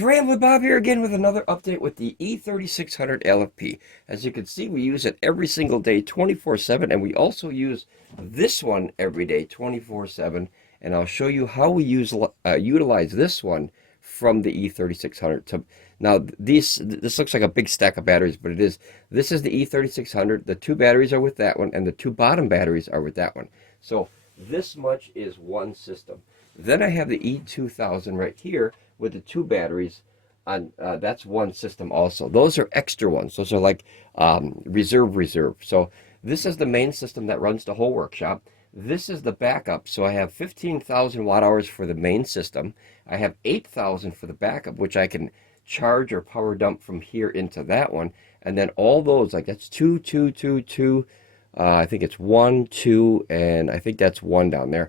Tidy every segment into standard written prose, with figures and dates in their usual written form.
guys, Ramblin Bob here again with another update with the E3600LFP. As you can see, we use it every single day, 24/7, and we also use this one every day, 24/7. And I'll show you how we utilize this one from the E3600. Now, this looks like a big stack of batteries, but it is. This is the E3600. The two batteries are with that one, and the two bottom batteries are with that one. So this much is one system. Then I have the E2000 right here with the two batteries on. That's one system also. Those are extra ones. Those are like reserve. So this is the main system that runs the whole workshop. This is the backup. So I have 15,000 watt hours for the main system. I have 8,000 for the backup, which I can charge or power dump from here into that one. And then all those, like that's two. I think it's 1, 2, and I think that's 1 down there.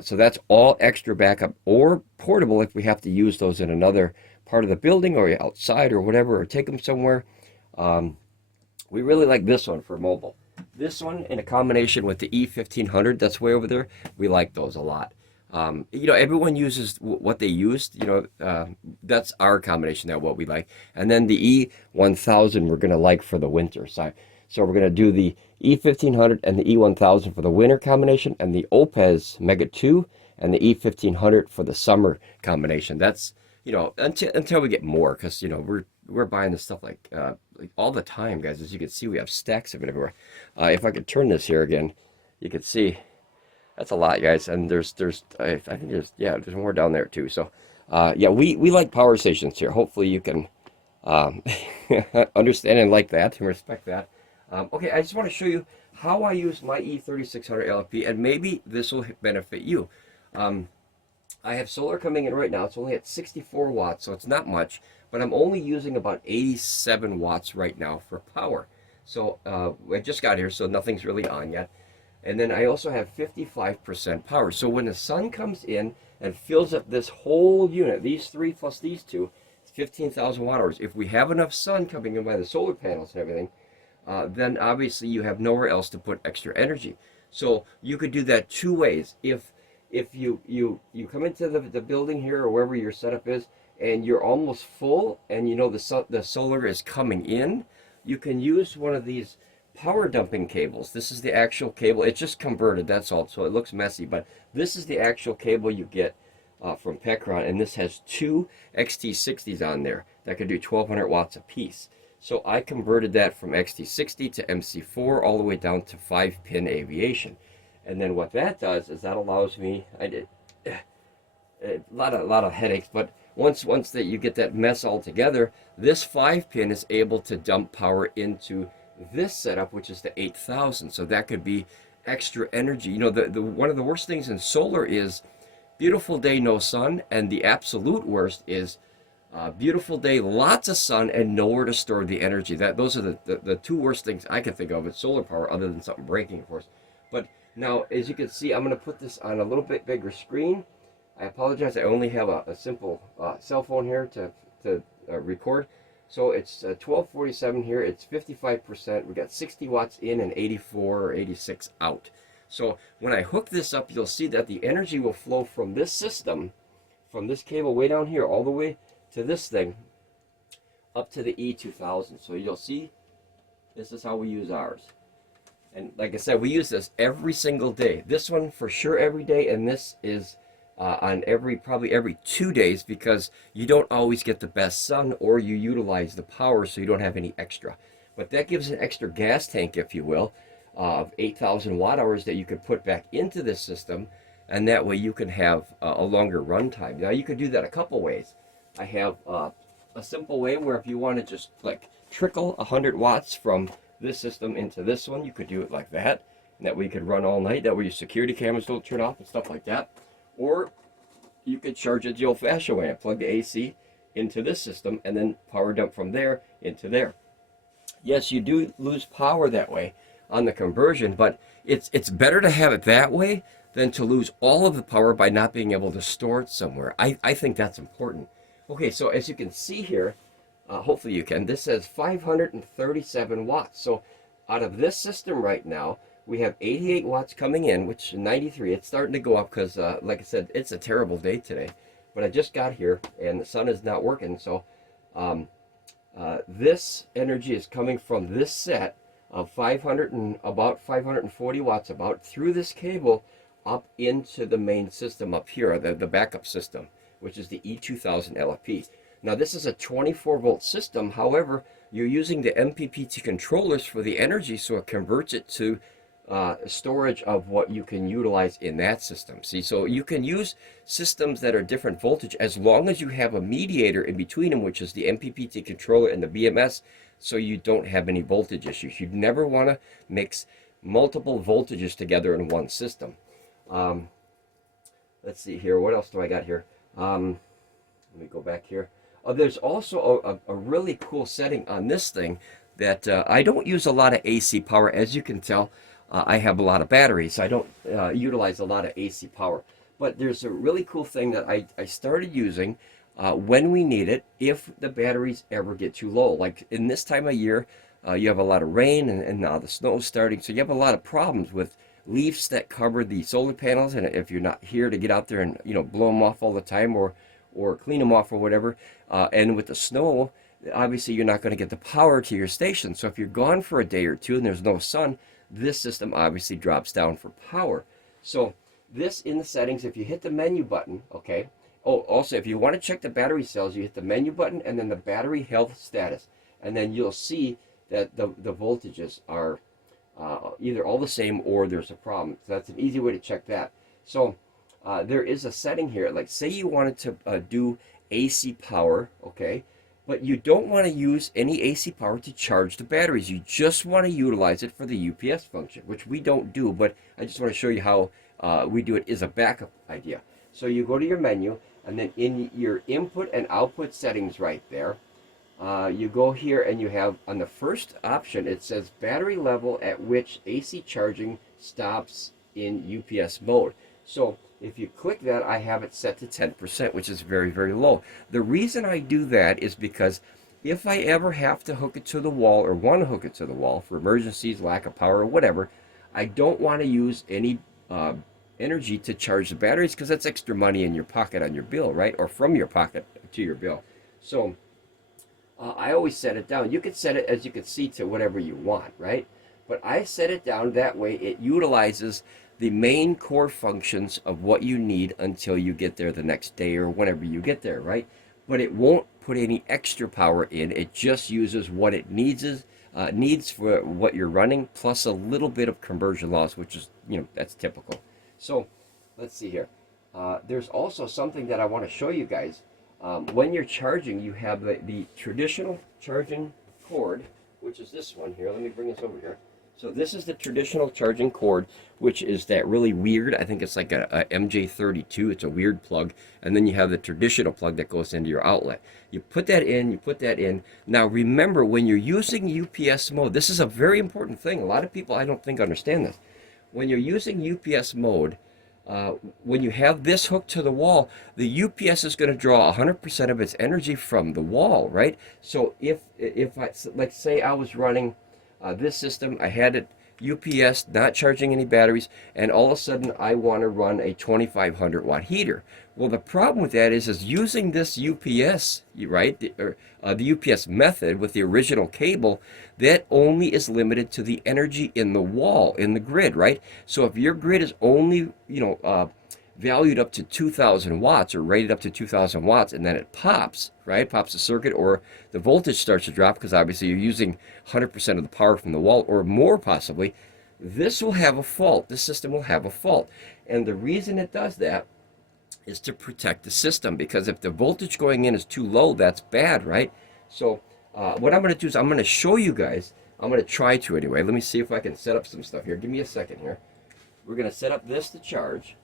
So that's all extra backup or portable if we have to use those in another part of the building or outside or whatever, or take them somewhere. We really like this one for mobile. This one in a combination with the E1500 that's way over there, we like those a lot. You know, everyone uses what they used, you know, that's our combination, that what we like. And then the E1000 we're going to like for the winter side. So we're going to do the E1500 and the E1000 for the winter combination, and the Oupes Mega 2 and the E1500 for the summer combination. That's, you know, until we get more, because, you know, we're buying this stuff like all the time, guys. As you can see, we have stacks of it everywhere. If I could turn this here again, you can see that's a lot, guys. And there's I think there's more down there too. So yeah, we like power stations here. Hopefully you can understand and like that and respect that. Okay, I just want to show you how I use my E3600LFP, and maybe this will benefit you. I have solar coming in right now. It's only at 64 watts, so it's not much, but I'm only using about 87 watts right now for power. So I just got here, so nothing's really on yet. And then I also have 55% power. So when the sun comes in and fills up this whole unit, these three plus these two, it's 15,000 watt hours. If we have enough sun coming in by the solar panels and everything, then obviously you have nowhere else to put extra energy. So you could do that two ways. If you come into the building here or wherever your setup is, and you're almost full, and you know the solar is coming in, you can use one of these power dumping cables. This is the actual cable. It's just converted, that's all, so it looks messy, but this is the actual cable you get from PECRON, and this has two XT60s on there that can do 1200 watts a piece. So I converted that from XT60 to MC4 all the way down to 5-pin aviation. And then what that does is that allows me, I did a lot of headaches, but once that you get that mess all together, this 5-pin is able to dump power into this setup, which is the 8000. So that could be extra energy. You know, the one of the worst things in solar is beautiful day, no sun, and the absolute worst is beautiful day, lots of sun, and nowhere to store the energy. Those are the two worst things I can think of with solar power, other than something breaking, of course. But now, as you can see, I'm going to put this on a little bit bigger screen. I apologize, I only have a simple cell phone here to record. So it's 1247 here, it's 55%. We got 60 watts in and 84 or 86 out. So when I hook this up, you'll see that the energy will flow from this system, from this cable way down here, all the way to this thing, up to the E2000. So you'll see, this is how we use ours. And like I said, we use this every single day. This one for sure every day, and this is on probably every 2 days, because you don't always get the best sun, or you utilize the power so you don't have any extra. But that gives an extra gas tank, if you will, of 8,000 watt hours that you could put back into this system, and that way you can have a longer run time. Now you could do that a couple ways. I have a simple way where if you want to just like trickle 100 watts from this system into this one, you could do it like that, and that way you could run all night. That way your security cameras don't turn off and stuff like that. Or you could charge it the old-fashioned way and plug the AC into this system and then power dump from there into there. Yes, you do lose power that way on the conversion, but it's better to have it that way than to lose all of the power by not being able to store it somewhere. I think that's important. Okay, so as you can see here, hopefully you can, this says 537 watts. So out of this system right now, we have 88 watts coming in, which 93. It's starting to go up because, like I said, it's a terrible day today. but I just got here and the sun is not working. So this energy is coming from this set of about 540 watts through this cable up into the main system up here, the backup system, which is the E2000 LFP. Now this is a 24 volt system. However, you're using the MPPT controllers for the energy, so it converts it to storage of what you can utilize in that system. See, so you can use systems that are different voltage as long as you have a mediator in between them, which is the MPPT controller and the BMS, so you don't have any voltage issues. You'd never want to mix multiple voltages together in one system. Let's see here, what else do I got here? Let me go back here. There's also a really cool setting on this thing that I don't use a lot of AC power. As you can tell, I have a lot of batteries, so I don't utilize a lot of AC power. But there's a really cool thing that I started using when we need it, if the batteries ever get too low. Like in this time of year, you have a lot of rain, and now the snow is starting, so you have a lot of problems with leaves that cover the solar panels, and if you're not here to get out there and blow them off all the time or clean them off or whatever, and with the snow, obviously you're not going to get the power to your station. So if you're gone for a day or two and there's no sun, this system obviously drops down for power. So this, in the settings, if you hit the menu button, okay. Oh, also if you want to check the battery cells, you hit the menu button and then the battery health status, and then you'll see that the voltages are either all the same or there's a problem. So that's an easy way to check that. So there is a setting here, like say you wanted to do AC power, okay, but you don't want to use any AC power to charge the batteries. You just want to utilize it for the UPS function, which we don't do, but I just want to show you how we do it as a backup idea. So you go to your menu, and then in your input and output settings right there, you go here and you have on the first option, it says battery level at which AC charging stops in UPS mode. So if you click that, I have it set to 10%, which is very, very low. The reason I do that is because if I ever have to hook it to the wall or want to hook it to the wall for emergencies, lack of power, or whatever, I don't want to use any energy to charge the batteries, because that's extra money in your pocket on your bill, right? Or from your pocket to your bill. So I always set it down. You can set it, as you can see, to whatever you want, right? But I set it down that way it utilizes the main core functions of what you need until you get there the next day or whenever you get there, right? But it won't put any extra power in. It just uses what it needs for what you're running, plus a little bit of conversion loss, which is, that's typical. So let's see here. There's also something that I want to show you guys. When you're charging, you have the traditional charging cord, which is this one here. Let me bring this over here. So this is the traditional charging cord, which is that really weird, I think it's like a MJ32, it's a weird plug, and then you have the traditional plug that goes into your outlet. You put that in, Now remember, when you're using UPS mode, this is a very important thing. A lot of people, I don't think, understand this. When you're using UPS mode, when you have this hooked to the wall, the UPS is going to draw 100% of its energy from the wall, right? So if I, like say I was running this system, I had it UPS, not charging any batteries, and all of a sudden I want to run a 2500 watt heater. Well, the problem with that is using this UPS, right, the UPS method with the original cable, that only is limited to the energy in the wall, in the grid, right? So if your grid is only, valued up to 2000 watts or rated up to 2000 watts, and then it pops, right? Pops the circuit, or the voltage starts to drop because obviously you're using 100% of the power from the wall or more possibly, this will have a fault. This system will have a fault. And the reason it does that is to protect the system, because if the voltage going in is too low, that's bad, right? So what I'm going to do is I'm going to show you guys, I'm going to try to anyway. Let me see if I can set up some stuff here. Give me a second here. We're going to set up this to charge.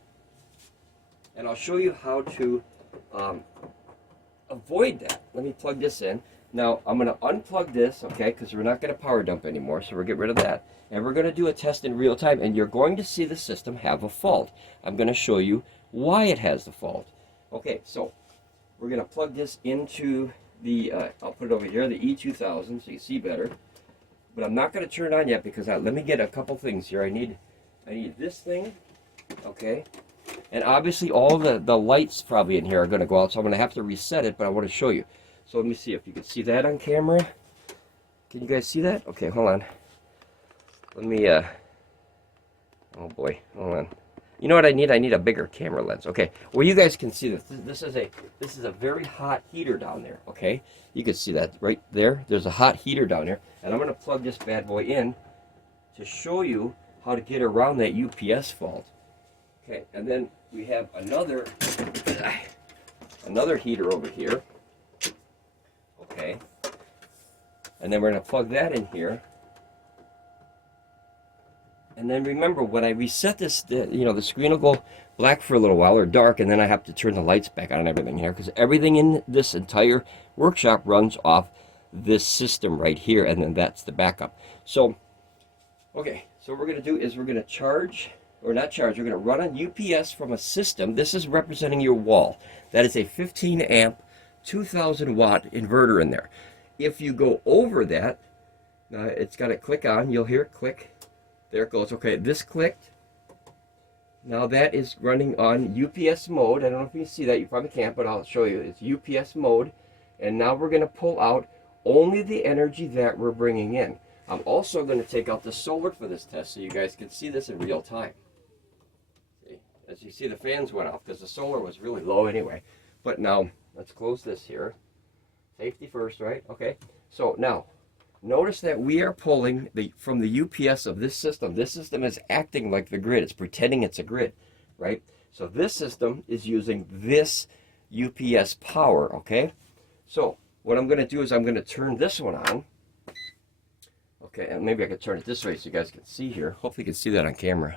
And I'll show you how to avoid that. Let me plug this in. Now, I'm going to unplug this, okay, because we're not going to power dump anymore, so we'll get rid of that. And we're going to do a test in real time, and you're going to see the system have a fault. I'm going to show you why it has the fault. Okay, so we're going to plug this into the, I'll put it over here, the E2000, so you see better. But I'm not going to turn it on yet, because let me get a couple things here. I need this thing, okay. And obviously all the lights probably in here are going to go out, so I'm going to have to reset it, but I want to show you. So let me see if you can see that on camera. Can you guys see that? Okay, hold on. Let me, oh boy, hold on. You know what I need? I need a bigger camera lens. Okay, well you guys can see this. This is a very hot heater down there, okay? You can see that right there. There's a hot heater down there, and I'm going to plug this bad boy in to show you how to get around that UPS fault. Okay, and then we have another heater over here. Okay, and then we're going to plug that in here. And then remember, when I reset this, the screen will go black for a little while, or dark, and then I have to turn the lights back on and everything here, because everything in this entire workshop runs off this system right here, and then that's the backup. So, okay, so what we're going to do is we're going to charge, or not charge, we're going to run on UPS from a system. This is representing your wall. That is a 15 amp, 2000 watt inverter in there. If you go over that, it's got to click on, you'll hear it click. There it goes. Okay, this clicked. Now that is running on UPS mode. I don't know if you can see that. You probably can't, but I'll show you. It's UPS mode. And now we're going to pull out only the energy that we're bringing in. I'm also going to take out the solar for this test so you guys can see this in real time. See? As you see, the fans went off because the solar was really low anyway. But now, let's close this here. Safety first, right? Okay. So now, notice that we are pulling from the UPS of this system. This system is acting like the grid. It's pretending it's a grid, right? So this system is using this UPS power, okay? So what I'm going to do is I'm going to turn this one on. Okay, and maybe I could turn it this way so you guys can see here. Hopefully you can see that on camera.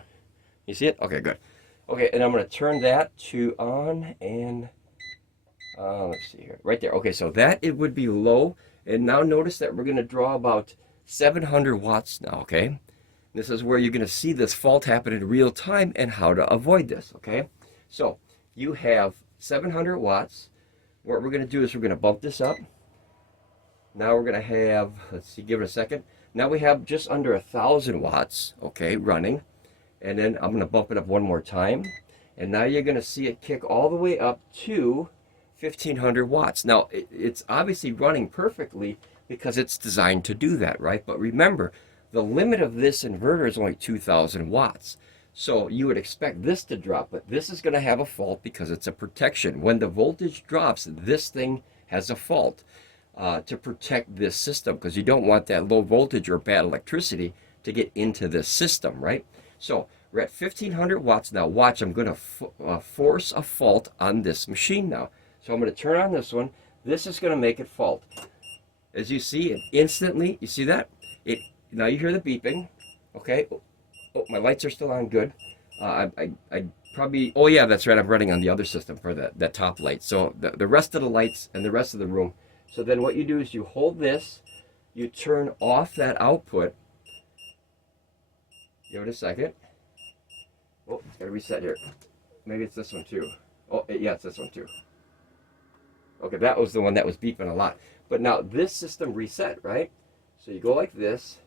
You see it? Okay, good. Okay, and I'm going to turn that to on, and let's see here. Right there. Okay, so that it would be low. And now notice that we're going to draw about 700 watts now, okay? This is where you're going to see this fault happen in real time and how to avoid this, okay? So you have 700 watts. What we're going to do is we're going to bump this up. Now we're going to have, let's see, give it a second. Now we have just under 1,000 watts, okay, running. And then I'm going to bump it up one more time. And now you're going to see it kick all the way up to 1,500 watts. Now, it's obviously running perfectly because it's designed to do that, right? But remember, the limit of this inverter is only 2,000 watts. So you would expect this to drop, but this is going to have a fault because it's a protection. When the voltage drops, this thing has a fault to protect this system, because you don't want that low voltage or bad electricity to get into this system, right? So we're at 1,500 watts now. Watch, I'm going to force a fault on this machine now. So I'm going to turn on this one. This is going to make it fault. As you see, it instantly, you see that? Now you hear the beeping. Okay. Oh, my lights are still on. Good. I probably, oh yeah, that's right. I'm running on the other system for that top light. So the rest of the lights and the rest of the room. So then what you do is you hold this, you turn off that output. Give it a second. Oh, it's got to reset here. Maybe it's this one too. Oh, yeah, it's this one too. Okay, that was the one that was beeping a lot. But now this system reset, right? So you go like this,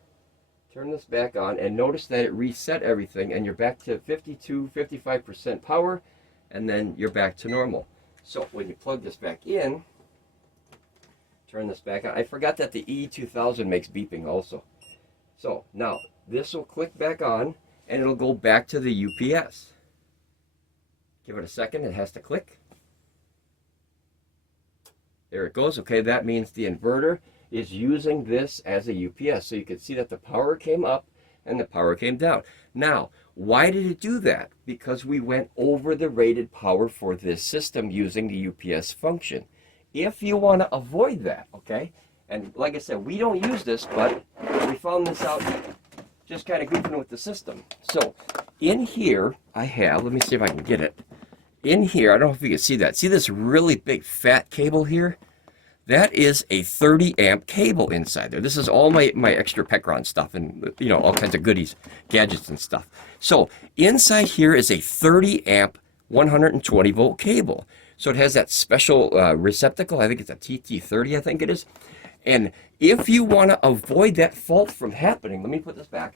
turn this back on, and notice that it reset everything, and you're back to 52, 55% power, and then you're back to normal. So when you plug this back in, turn this back on. I forgot that the E2000 makes beeping also. So now this will click back on, and it'll go back to the UPS. Give it a second, it has to click. There it goes. Okay, that means the inverter is using this as a UPS. So you can see that the power came up and the power came down. Now, why did it do that? Because we went over the rated power for this system using the UPS function. If you want to avoid that, okay, and like I said, we don't use this, but we found this out just kind of goofing with the system. So in here, I have, let me see if I can get it. In here, I don't know if you can see that. See this really big fat cable here? That is a 30 amp cable inside there. This is all my extra PECRON stuff and, you know, all kinds of goodies, gadgets and stuff. So inside here is a 30 amp 120 volt cable. So it has that special receptacle. I think it's a TT30, I think it is. And if you want to avoid that fault from happening, let me put this back.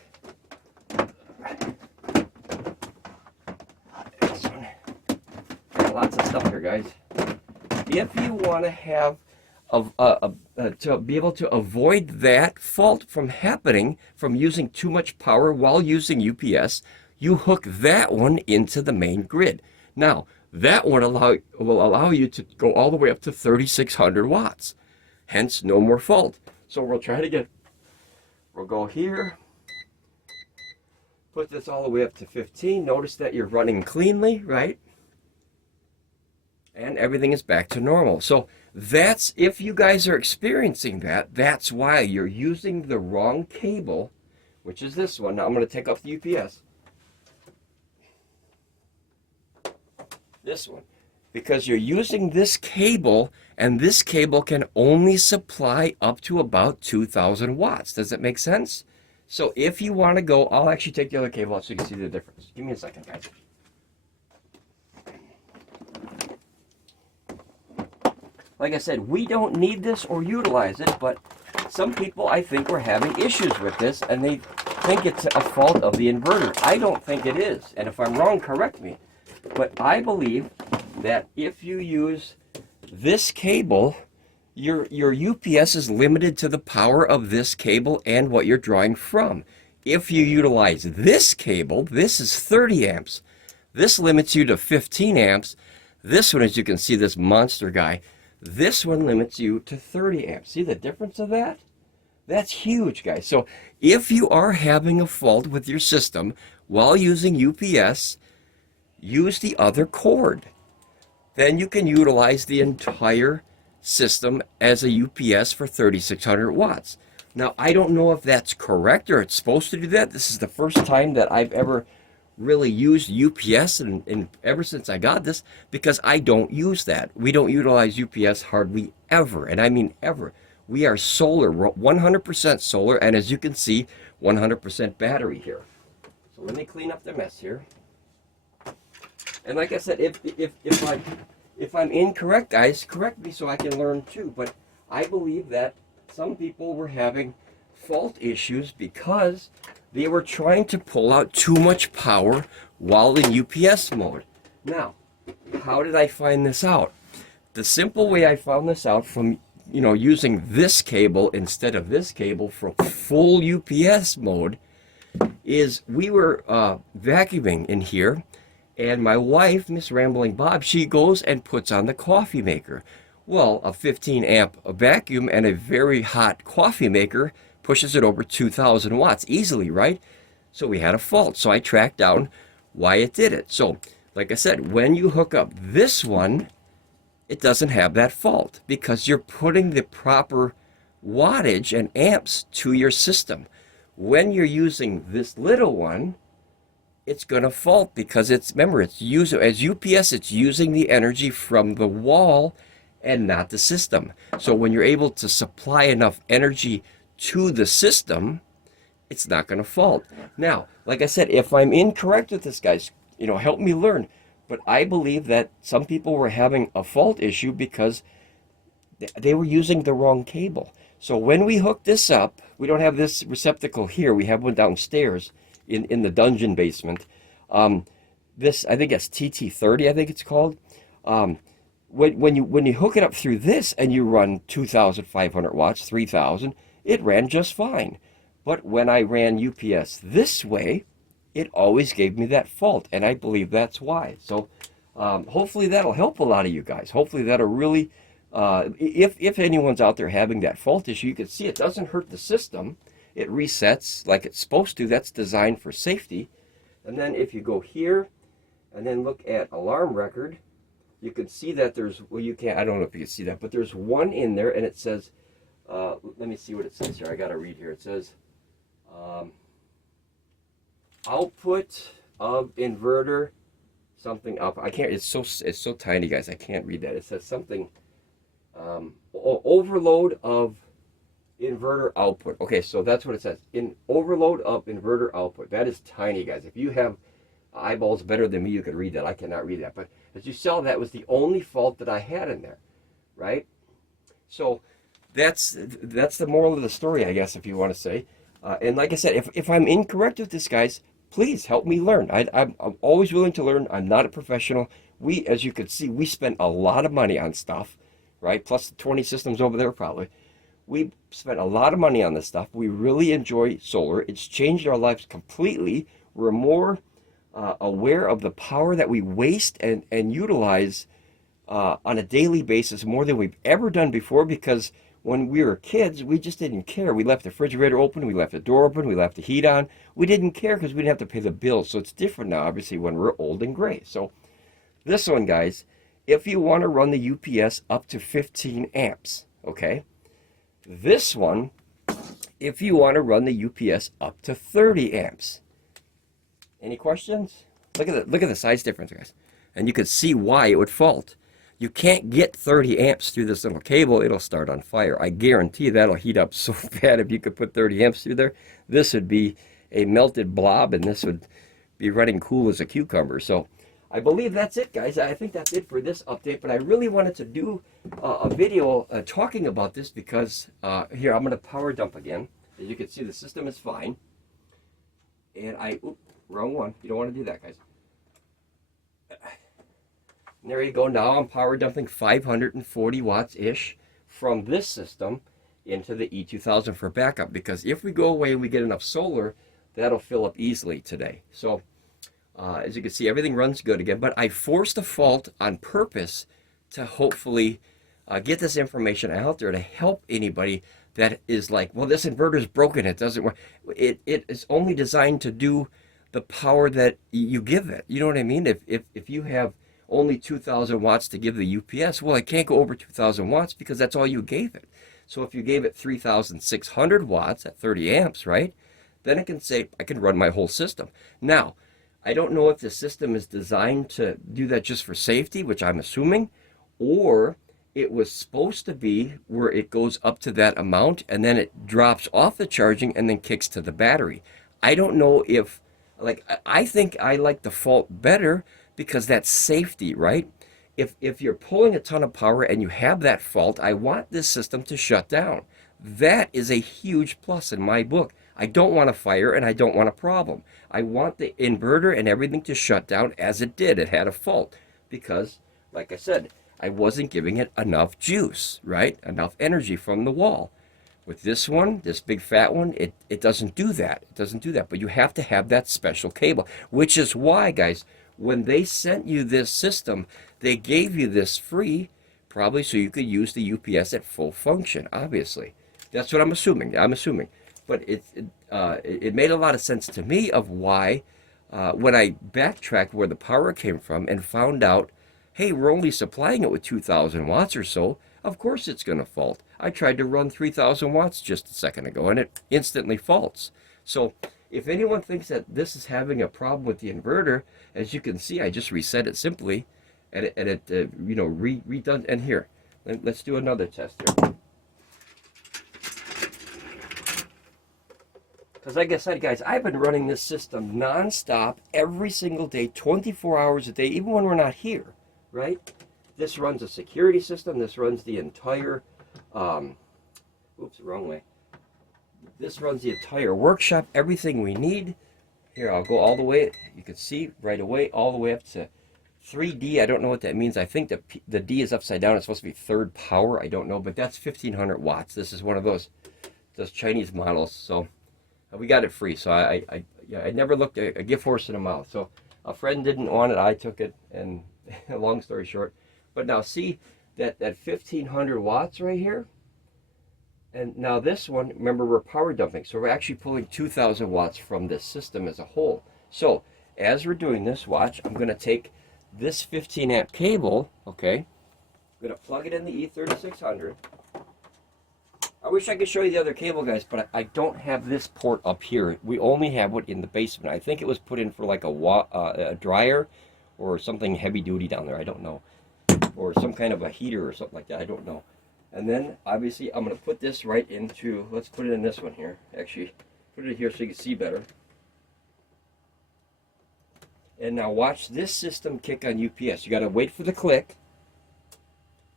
got lots of stuff here, guys. If you want to have to be able to avoid that fault from happening from using too much power while using UPS, you hook that one into the main grid. Now, that one will allow you to go all the way up to 3,600 watts. Hence, no more fault. So we'll go here, put this all the way up to 15. Notice that you're running cleanly, right? And everything is back to normal. So that's, if you guys are experiencing that, that's why you're using the wrong cable, which is this one. Now I'm going to take off the UPS. This one. Because you're using this cable, and this cable can only supply up to about 2,000 watts. Does that make sense? So if you want to go, I'll actually take the other cable out so you can see the difference. Give me a second, guys. Like I said, we don't need this or utilize it, but some people, I think, are having issues with this, and they think it's a fault of the inverter. I don't think it is, and if I'm wrong, correct me. But I believe that if you use this cable, your UPS is limited to the power of this cable and what you're drawing from. If you utilize this cable, this is 30 amps. This limits you to 15 amps. This one, as you can see, this monster guy, this one limits you to 30 amps. See the difference of that? That's huge, guys. So if you are having a fault with your system while using UPS, use the other cord. Then you can utilize the entire system as a UPS for 3,600 watts. Now, I don't know if that's correct or it's supposed to do that. This is the first time that I've ever really used UPS and ever since I got this, because I don't use that. We don't utilize UPS hardly ever, and I mean ever. We are solar, 100% solar, and as you can see, 100% battery here. So let me clean up the mess here. And like I said, if I'm incorrect, guys, correct me so I can learn too. But I believe that some people were having fault issues because they were trying to pull out too much power while in UPS mode. Now, how did I find this out? The simple way I found this out from, using this cable instead of this cable for full UPS mode is we were vacuuming in here, and my wife, Miss Ramblin Bob, she goes and puts on the coffee maker. Well, a 15 amp vacuum and a very hot coffee maker pushes it over 2,000 watts easily, right? So we had a fault. So I tracked down why it did it. So, like I said, when you hook up this one, it doesn't have that fault because you're putting the proper wattage and amps to your system. When you're using this little one, it's going to fault because remember, as UPS, it's using the energy from the wall and not the system. So when you're able to supply enough energy to the system, it's not going to fault. Now, like I said, if I'm incorrect with this, guys, help me learn. But I believe that some people were having a fault issue because they were using the wrong cable. So when we hook this up, we don't have this receptacle here. We have one downstairs in the dungeon basement. This, I think it's TT30, I think it's called. When you hook it up through this and you run 2,500 watts, 3,000, it ran just fine. But when I ran UPS this way, it always gave me that fault, and I believe that's why. So hopefully that'll help a lot of you guys. Hopefully that'll really, if anyone's out there having that fault issue, you can see it doesn't hurt the system. It resets like it's supposed to. That's designed for safety. And then if you go here and then look at alarm record, you can see that there's, well, you can't, I don't know if you can see that, but there's one in there, and it says, let me see what it says here. I got to read here. It says, output of inverter, something up. I can't, it's so tiny, guys. I can't read that. It says something, overload of inverter output. Okay, so that's what it says. Overload of inverter output. That is tiny, guys. If you have eyeballs better than me, you could read that. I cannot read that. But as you saw, that was the only fault that I had in there, right? So that's the moral of the story, I guess, if you want to say. And like I said, if I'm incorrect with this, guys, please help me learn. I'm always willing to learn. I'm not a professional. we, as you can see, we spent a lot of money on stuff, right? Plus the 20 systems over there probably. We spent a lot of money on this stuff. We really enjoy solar. It's changed our lives completely. We're more aware of the power that we waste and utilize on a daily basis more than we've ever done before, because when we were kids, we just didn't care. We left the refrigerator open, we left the door open, we left the heat on. We didn't care because we didn't have to pay the bills. So it's different now, obviously, when we're old and gray. So this one, guys, if you want to run the UPS up to 15 amps, okay? This one, if you want to run the UPS up to 30 amps. Any questions? Look at the size difference, guys. And you could see why it would fault. You can't get 30 amps through this little cable. It'll start on fire. I guarantee that'll heat up so bad if you could put 30 amps through there. This would be a melted blob, and this would be running cool as a cucumber. So I believe that's it, guys. I think that's it for this update, but I really wanted to do a video talking about this because, here, I'm going to power dump again. As you can see, the system is fine. And oops, wrong one. You don't want to do that, guys. And there you go. Now I'm power dumping 540 watts-ish from this system into the E2000 for backup, because if we go away and we get enough solar, that'll fill up easily today. So as you can see, everything runs good again, but I forced a fault on purpose to hopefully get this information out there to help anybody that is like, well, this inverter's broken, it doesn't work. It is only designed to do the power that you give it. You know what I mean? If you have only 2,000 watts to give the UPS, well, it can't go over 2,000 watts because that's all you gave it. So if you gave it 3,600 watts at 30 amps, right, then it can say, I can run my whole system. Now, I don't know if the system is designed to do that just for safety, which I'm assuming, or it was supposed to be where it goes up to that amount and then it drops off the charging and then kicks to the battery. I don't know if, like, I think I like the fault better because that's safety, right? If you're pulling a ton of power and you have that fault, I want this system to shut down. That is a huge plus in my book. I don't want a fire and I don't want a problem. I want the inverter and everything to shut down as it did. It had a fault because, like I said, I wasn't giving it enough juice, right? Enough energy from the wall. With this one, this big fat one, it doesn't do that. It doesn't do that. But you have to have that special cable, which is why, guys, when they sent you this system, they gave you this free, probably so you could use the UPS at full function, obviously. That's what I'm assuming. But it made a lot of sense to me of why, when I backtracked where the power came from and found out, hey, we're only supplying it with 2,000 watts or so, of course it's going to fault. I tried to run 3,000 watts just a second ago, and it instantly faults. So if anyone thinks that this is having a problem with the inverter, as you can see, I just reset it simply, and it redone. And here, let's do another test here. Because like I said, guys, I've been running this system non-stop every single day, 24 hours a day, even when we're not here, right? This runs a security system. This runs the entire, oops, wrong way. This runs the entire workshop, everything we need. Here, I'll go all the way, you can see right away, all the way up to 3D. I don't know what that means. I think the D is upside down. It's supposed to be third power. I don't know, but that's 1,500 watts. This is one of those Chinese models, so we got it free. So I never looked at a gift horse in a mouth. So a friend didn't want it. I took it, and long story short. But now see that 1,500 watts right here? And now this one, remember, we're power dumping. So we're actually pulling 2,000 watts from this system as a whole. So as we're doing this, watch, I'm going to take this 15 amp cable, okay? I'm going to plug it in the E3600. I wish I could show you the other cable, guys, but I don't have this port up here. We only have it in the basement. I think it was put in for like a dryer or something heavy duty down there. I don't know. Or some kind of a heater or something like that. I don't know. And then, obviously, I'm going to put this right into, let's put it in this one here. Actually, put it here so you can see better. And now watch this system kick on UPS. You got to wait for the click.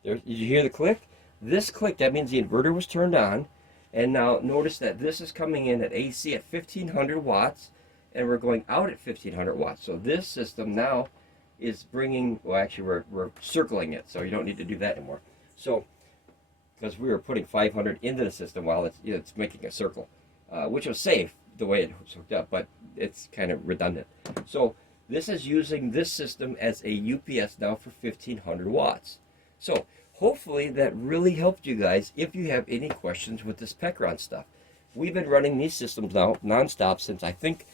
There, did you hear the click? This click, that means the inverter was turned on. And now notice that this is coming in at AC at 1,500 watts. And we're going out at 1,500 watts. So this system now is bringing, well actually we're circling it, so you don't need to do that anymore. So, because we were putting 500 into the system while it's making a circle, which was safe the way it was hooked up, but it's kind of redundant. So this is using this system as a UPS now for 1500 watts. So hopefully that really helped you guys if you have any questions with this PECRON stuff. We've been running these systems now nonstop since I think,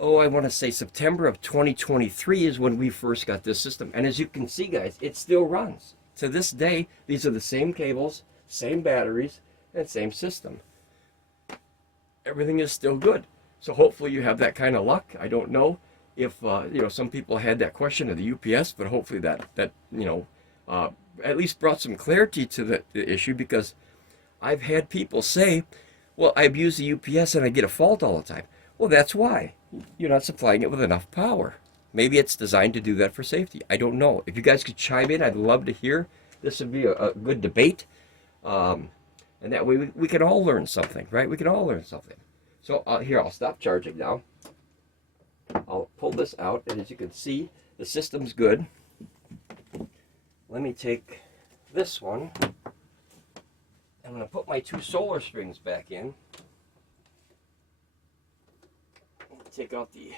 I want to say September of 2023 is when we first got this system. And as you can see, guys, it still runs. To this day, these are the same cables, same batteries, and same system. Everything is still good. So hopefully you have that kind of luck. I don't know if some people had that question of the UPS, but hopefully that at least brought some clarity to the issue, because I've had people say, well, I abuse the UPS and I get a fault all the time. Well, that's why. You're not supplying it with enough power. Maybe it's designed to do that for safety. I don't know. If you guys could chime in, I'd love to hear. This would be a good debate. And that way we can all learn something, right? We can all learn something. So here, I'll stop charging now. I'll pull this out, and as you can see, the system's good. Let me take this one. I'm going to put my 2 solar strings back in. Take out the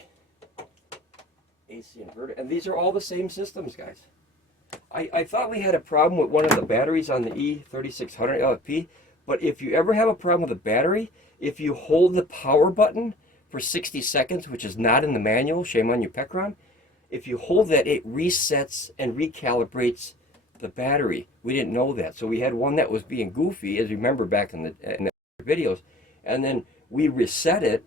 AC inverter, and these are all the same systems, guys. I thought we had a problem with one of the batteries on the E3600LFP, but if you ever have a problem with a battery, if you hold the power button for 60 seconds, which is not in the manual, shame on you, PECRON, if you hold that, it resets and recalibrates the battery. We didn't know that, so we had one that was being goofy, as you remember back in the videos, and then we reset it,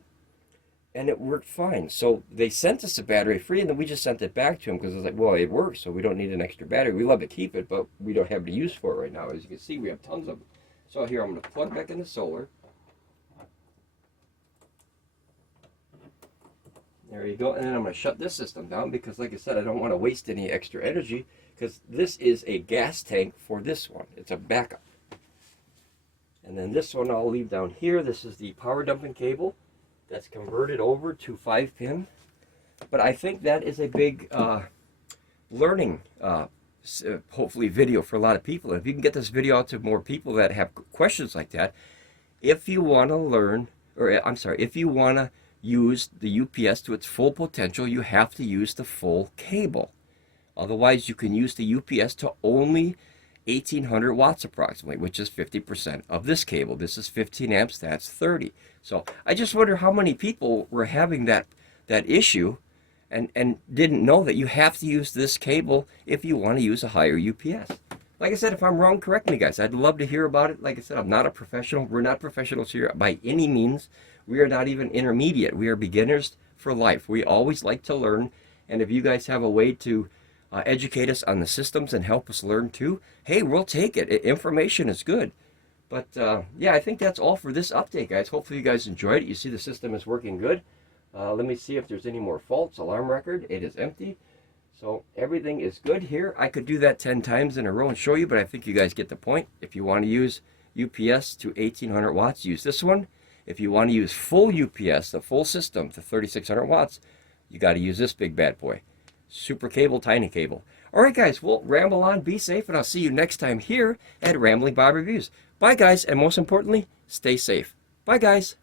and it worked fine. So they sent us a battery free, and then we just sent it back to them because it's like, well, it works, so we don't need an extra battery. We love to keep it, but we don't have any use for it right now. As you can see, we have tons of them. So here, I'm going to plug back in the solar. There you go. And then I'm going to shut this system down because, like I said, I don't want to waste any extra energy, because this is a gas tank for this one. It's a backup. And then this one I'll leave down here. This is the power dumping cable that's converted over to 5-pin. But I think that is a big learning, hopefully, video for a lot of people. And if you can get this video out to more people that have questions like that, if you want to learn, or I'm sorry, if you want to use the UPS to its full potential, you have to use the full cable. Otherwise, you can use the UPS to only 1800 watts approximately, which is 50% of this cable. This is 15 amps, that's 30. So I just wonder how many people were having that issue and didn't know that you have to use this cable if you want to use a higher UPS. Like I said, if I'm wrong, correct me, guys. I'd love to hear about it. Like I said, I'm not a professional. We're not professionals here by any means. We are not even intermediate. We are beginners for life. We always like to learn. And if you guys have a way to educate us on the systems and help us learn too, hey, we'll take it. Information is good. But yeah, I think that's all for this update, guys. Hopefully you guys enjoyed it. You see the system is working good. Let me see if there's any more faults. Alarm record, it is empty. So everything is good here. I could do that 10 times in a row and show you, but I think you guys get the point. If you want to use UPS to 1800 watts, use this one. If you want to use full UPS, the full system to 3600 watts, you got to use this big bad boy. Super cable, tiny cable. All right, guys, we'll ramble on, be safe, and I'll see you next time here at Ramblin Bob Reviews. Bye, guys, and most importantly, stay safe. Bye, guys.